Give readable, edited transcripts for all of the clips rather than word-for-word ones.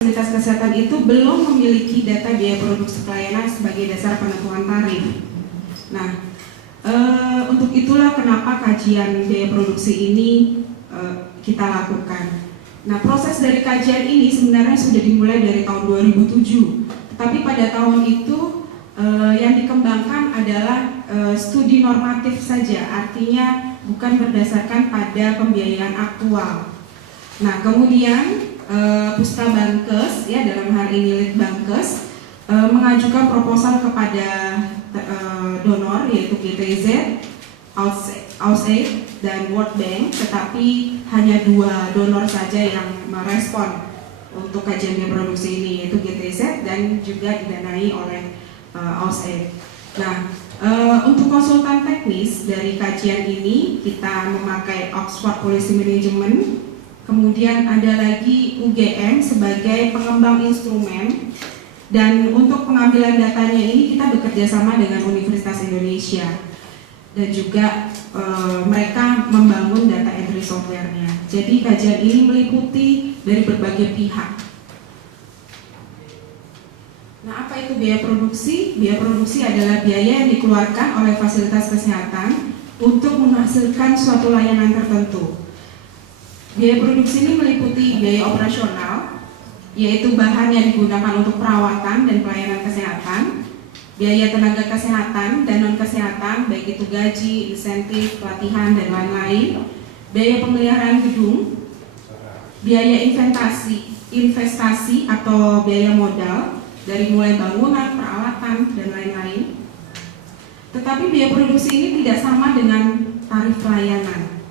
fasilitas kesehatan itu belum memiliki data biaya produksi pelayanan sebagai dasar penentuan tarif. Nah, untuk itulah kenapa kajian biaya produksi ini kita lakukan. Nah, proses dari kajian ini sebenarnya sudah dimulai dari tahun 2007, tetapi pada tahun itu yang dikembangkan adalah studi normatif saja, artinya bukan berdasarkan pada pembiayaan aktual. Nah, kemudian Pustabangkes, ya dalam hal ini Litbangkes, mengajukan proposal kepada donor yaitu GTZ, USAID, dan World Bank, tetapi hanya 2 donor saja yang merespon untuk kajian biaya produksi ini, yaitu GTZ dan juga didanai oleh USAID. Nah, untuk konsultan teknis dari kajian ini kita memakai Oxford Policy Management. Kemudian ada lagi UGM sebagai pengembang instrumen, dan untuk pengambilan datanya ini kita bekerja sama dengan Universitas Indonesia, dan juga mereka membangun data entry software-nya. Jadi kajian ini meliputi dari berbagai pihak. Nah, apa itu biaya produksi? Biaya produksi adalah biaya yang dikeluarkan oleh fasilitas kesehatan untuk menghasilkan suatu layanan tertentu. Biaya produksi ini meliputi biaya operasional, yaitu bahan yang digunakan untuk perawatan dan pelayanan kesehatan, biaya tenaga kesehatan dan non-kesehatan, baik itu gaji, insentif, pelatihan, dan lain-lain, biaya pemeliharaan gedung, biaya investasi atau biaya modal, dari mulai bangunan, peralatan, dan lain-lain. Tetapi biaya produksi ini tidak sama dengan tarif pelayanan.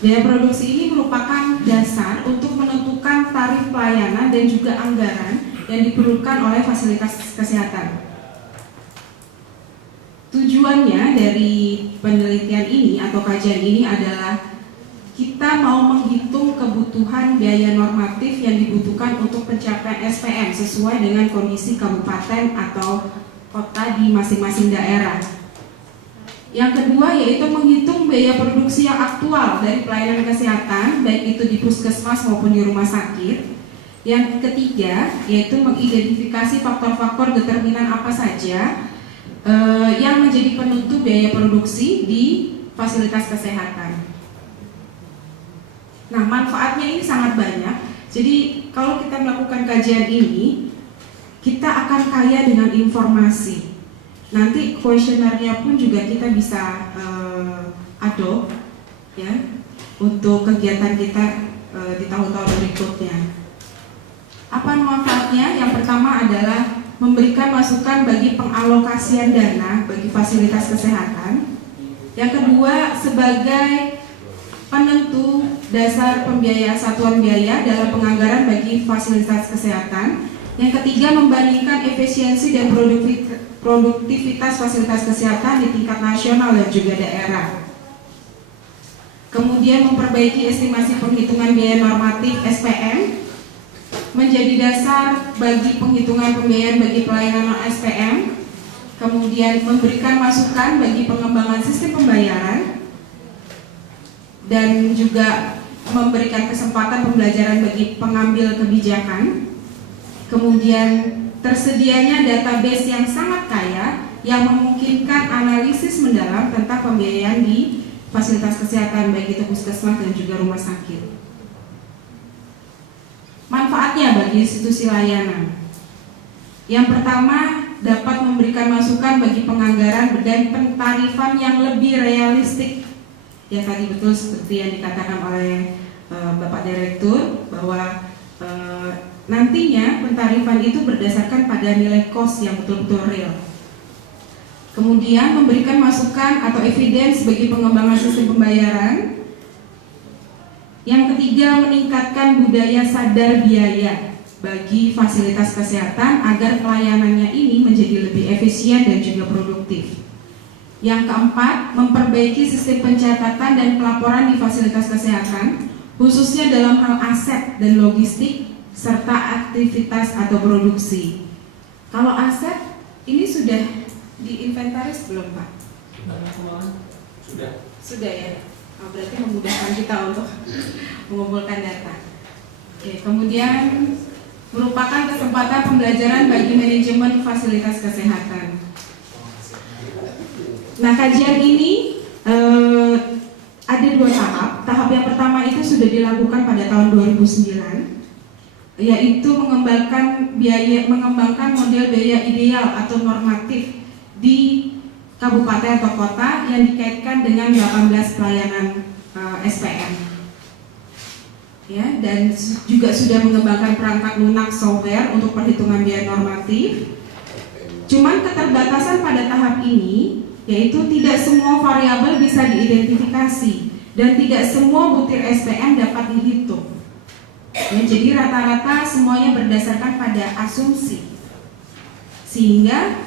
Biaya produksi ini merupakan dasar untuk menentukan tarif pelayanan dan juga anggaran yang diperlukan oleh fasilitas kesehatan. Tujuannya dari penelitian ini atau kajian ini adalah kita mau menghitung kebutuhan biaya normatif yang dibutuhkan untuk pencapaian SPM sesuai dengan kondisi kabupaten atau kota di masing-masing daerah. Yang kedua yaitu menghitung biaya produksi yang aktual dari pelayanan kesehatan, baik itu di puskesmas maupun di rumah sakit. Yang ketiga yaitu mengidentifikasi faktor-faktor determinan apa saja yang menjadi penentu biaya produksi di fasilitas kesehatan. Nah, manfaatnya ini sangat banyak. Jadi kalau kita melakukan kajian ini, kita akan kaya dengan informasi. Nanti kuesionernya pun juga kita bisa adopt ya untuk kegiatan kita di tahun-tahun berikutnya. Apa manfaatnya? Yang pertama adalah memberikan masukan bagi pengalokasian dana bagi fasilitas kesehatan. Yang kedua sebagai penentu dasar pembiayaan satuan biaya dalam penganggaran bagi fasilitas kesehatan. Yang ketiga membandingkan efisiensi dan produktivitas fasilitas kesehatan di tingkat nasional dan juga daerah. Kemudian memperbaiki estimasi penghitungan biaya normatif SPM menjadi dasar bagi penghitungan pembiayaan bagi pelayanan non-SPM. Kemudian memberikan masukan bagi pengembangan sistem pembayaran dan juga memberikan kesempatan pembelajaran bagi pengambil kebijakan. Kemudian tersedianya database yang sangat kaya yang memungkinkan analisis mendalam tentang pembiayaan di fasilitas kesehatan baik itu puskesmas dan juga rumah sakit. Manfaatnya bagi institusi layanan. Yang pertama dapat memberikan masukan bagi penganggaran dan pentarifan yang lebih realistik. Ya tadi betul seperti yang dikatakan oleh Bapak Direktur bahwa nantinya pentarifan itu berdasarkan pada nilai cost yang betul-betul real. Kemudian memberikan masukan atau evidence bagi pengembangan sistem pembayaran. Yang ketiga meningkatkan budaya sadar biaya bagi fasilitas kesehatan agar pelayanannya ini menjadi lebih efisien dan juga produktif. Yang keempat memperbaiki sistem pencatatan dan pelaporan di fasilitas kesehatan khususnya dalam hal aset dan logistik serta aktivitas atau produksi. Kalau aset ini sudah diinventaris belum Pak? Sudah ya. Oh, berarti memudahkan kita untuk mengumpulkan data. Oke, kemudian merupakan kesempatan pembelajaran bagi manajemen fasilitas kesehatan. Nah, kajian ini ada 2 tahap. Tahap yang pertama itu sudah dilakukan pada tahun 2009, yaitu mengembangkan model biaya ideal atau normatif di kabupaten atau kota yang dikaitkan dengan 18 pelayanan SPM. Ya, dan juga sudah mengembangkan perangkat lunak software untuk perhitungan biaya normatif. Cuman keterbatasan pada tahap ini yaitu tidak semua variabel bisa diidentifikasi dan tidak semua butir SPM dapat dihitung. Ya, jadi rata-rata semuanya berdasarkan pada asumsi. Sehingga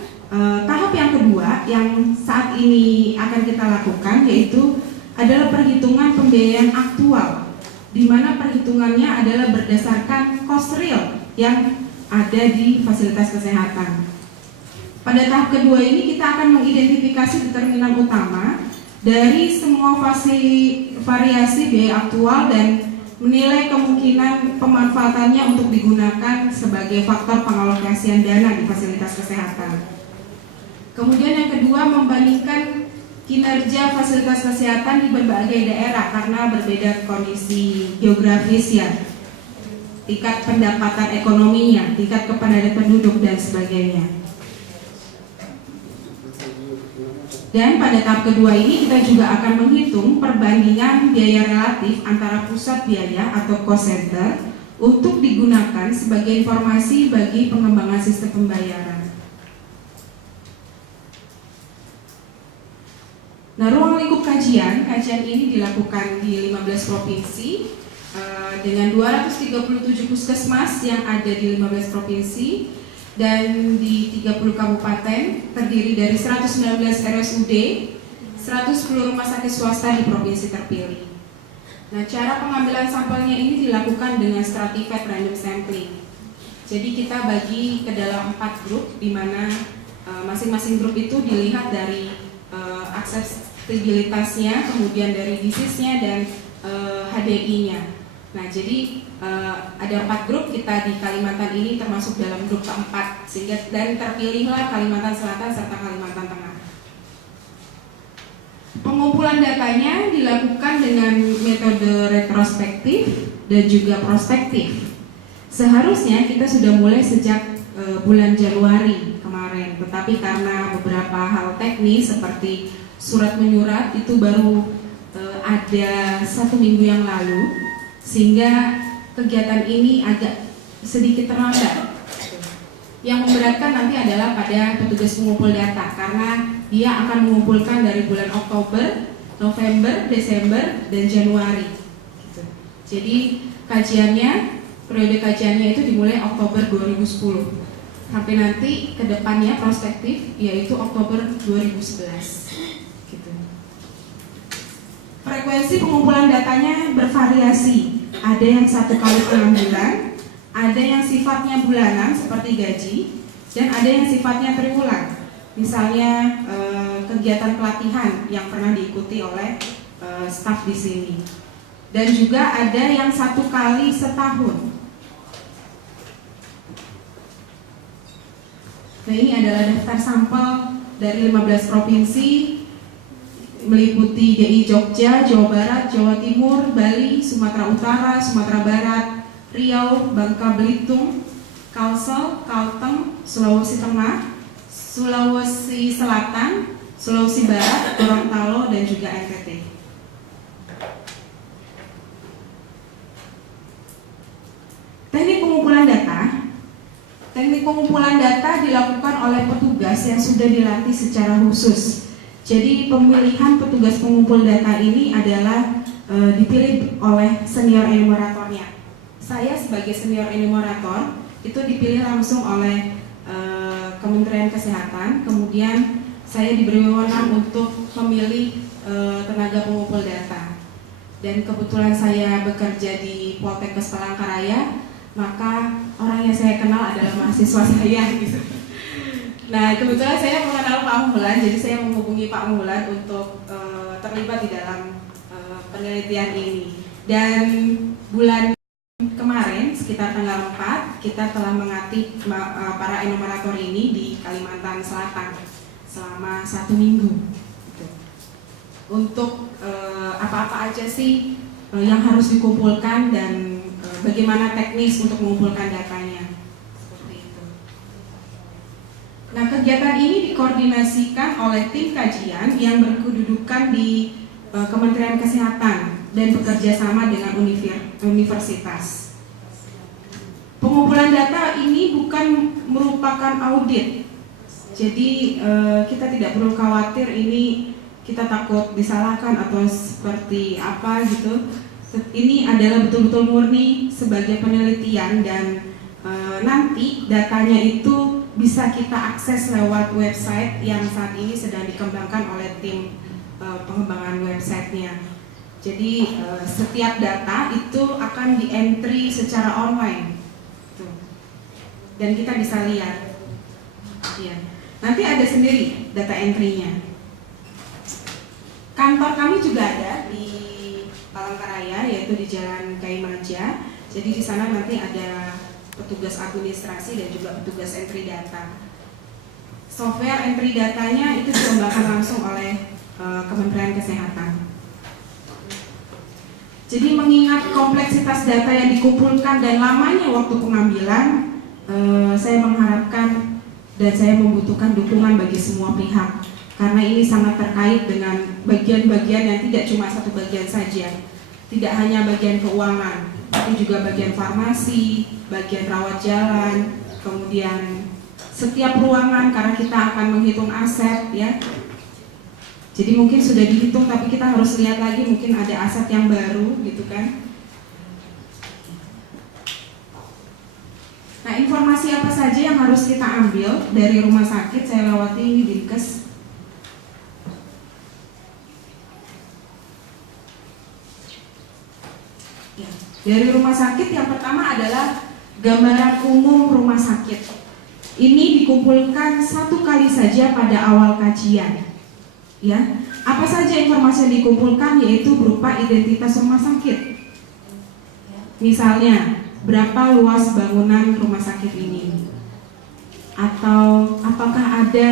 tahap yang kedua yang saat ini akan kita lakukan yaitu adalah perhitungan pembiayaan aktual, di mana perhitungannya adalah berdasarkan cost real yang ada di fasilitas kesehatan. Pada tahap kedua ini kita akan mengidentifikasi determinan utama dari semua variasi biaya aktual dan menilai kemungkinan pemanfaatannya untuk digunakan sebagai faktor pengalokasian dana di fasilitas kesehatan. Kemudian yang kedua, membandingkan kinerja fasilitas kesehatan di berbagai daerah karena berbeda kondisi geografis ya, tingkat pendapatan ekonominya, tingkat kepadatan penduduk dan sebagainya. Dan pada tahap kedua ini kita juga akan menghitung perbandingan biaya relatif antara pusat biaya atau cost center untuk digunakan sebagai informasi bagi pengembangan sistem pembayaran. Nah, ruang lingkup kajian ini dilakukan di 15 provinsi dengan 237 puskesmas yang ada di 15 provinsi dan di 30 kabupaten, terdiri dari 119 RSUD, 110 rumah sakit swasta di provinsi terpilih. Nah, cara pengambilan sampelnya ini dilakukan dengan stratified random sampling. Jadi kita bagi ke dalam 4 grup, di mana masing-masing grup itu dilihat dari aksesibilitasnya, kemudian dari disease-nya dan HDI-nya. Nah, jadi ada 4 grup, kita di Kalimantan ini termasuk dalam grup keempat, sehingga dan terpilihlah Kalimantan Selatan serta Kalimantan Tengah. Pengumpulan datanya dilakukan dengan metode retrospektif dan juga prospektif. Seharusnya kita sudah mulai sejak bulan Januari kemarin, tetapi karena beberapa hal teknis seperti surat menyurat itu baru ada 1 minggu yang lalu, sehingga kegiatan ini agak sedikit terlambat. Yang memberatkan nanti adalah pada petugas pengumpul data, karena dia akan mengumpulkan dari bulan Oktober, November, Desember, dan Januari. Jadi periode kajiannya itu dimulai Oktober 2010 sampai nanti ke depannya prospektif yaitu Oktober 2011. Frekuensi pengumpulan datanya bervariasi. Ada yang 1 kali 6 bulan, ada yang sifatnya bulanan seperti gaji, dan ada yang sifatnya triwulan. Misalnya kegiatan pelatihan yang pernah diikuti oleh staf di sini. Dan juga ada yang 1 kali setahun. Nah, ini adalah daftar sampel dari 15 provinsi meliputi DI Jogja, Jawa Barat, Jawa Timur, Bali, Sumatera Utara, Sumatera Barat, Riau, Bangka Belitung, Kalsel, Kalteng, Sulawesi Tengah, Sulawesi Selatan, Sulawesi Barat, Gorontalo, dan juga NTT. Teknik pengumpulan data. Teknik pengumpulan data dilakukan oleh petugas yang sudah dilatih secara khusus. Jadi pemilihan petugas pengumpul data ini adalah dipilih oleh senior enumeratornya. Saya sebagai senior enumerator itu dipilih langsung oleh Kementerian Kesehatan. Kemudian saya diberi wewenang untuk memilih tenaga pengumpul data. Dan kebetulan saya bekerja di Poltekkes Palangkaraya, maka orang yang saya kenal adalah mahasiswa saya gitu. Nah, kebetulan saya mengenal Pak Mulan, jadi saya menghubungi Pak Mulan untuk terlibat di dalam penelitian ini. Dan bulan kemarin sekitar tanggal 4 kita telah mengaktif para enumerator ini di Kalimantan Selatan selama 1 minggu. Gitu. Untuk apa-apa aja sih yang harus dikumpulkan dan bagaimana teknis untuk mengumpulkan datanya. Seperti itu. Nah, kegiatan ini dikoordinasikan oleh tim kajian yang berkedudukan di Kementerian Kesehatan dan bekerja sama dengan universitas. Pengumpulan data ini bukan merupakan audit, jadi kita tidak perlu khawatir ini kita takut disalahkan atau seperti apa gitu. Ini adalah betul-betul murni sebagai penelitian dan nanti datanya itu bisa kita akses lewat website yang saat ini sedang dikembangkan oleh tim pengembangan websitenya. Jadi setiap data itu akan di-entry secara online, dan kita bisa lihat. Ya. Nanti ada sendiri data entry-nya. Kantor kami juga ada di Palangkaraya, yaitu di Jalan Kaimaja. Jadi di sana nanti ada petugas administrasi dan juga petugas entry data. Software entry datanya itu dikembangkan langsung oleh Kementerian Kesehatan. Jadi mengingat kompleksitas data yang dikumpulkan dan lamanya waktu pengambilan, saya mengharapkan dan saya membutuhkan dukungan bagi semua pihak, karena ini sangat terkait dengan bagian-bagian yang tidak cuma satu bagian saja, tidak hanya bagian keuangan, tapi juga bagian farmasi, bagian rawat jalan, kemudian setiap ruangan karena kita akan menghitung aset, ya. Jadi mungkin sudah dihitung, tapi kita harus lihat lagi, mungkin ada aset yang baru, gitu kan. Nah, informasi apa saja yang harus kita ambil dari rumah sakit? Saya lewati ini Dinkes. Ya, dari rumah sakit yang pertama adalah gambaran umum rumah sakit. Ini dikumpulkan 1 kali saja pada awal kajian. Ya, apa saja informasi yang dikumpulkan yaitu berupa identitas rumah sakit. Misalnya, berapa luas bangunan rumah sakit ini? Atau apakah ada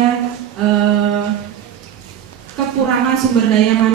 kekurangan sumber daya manusia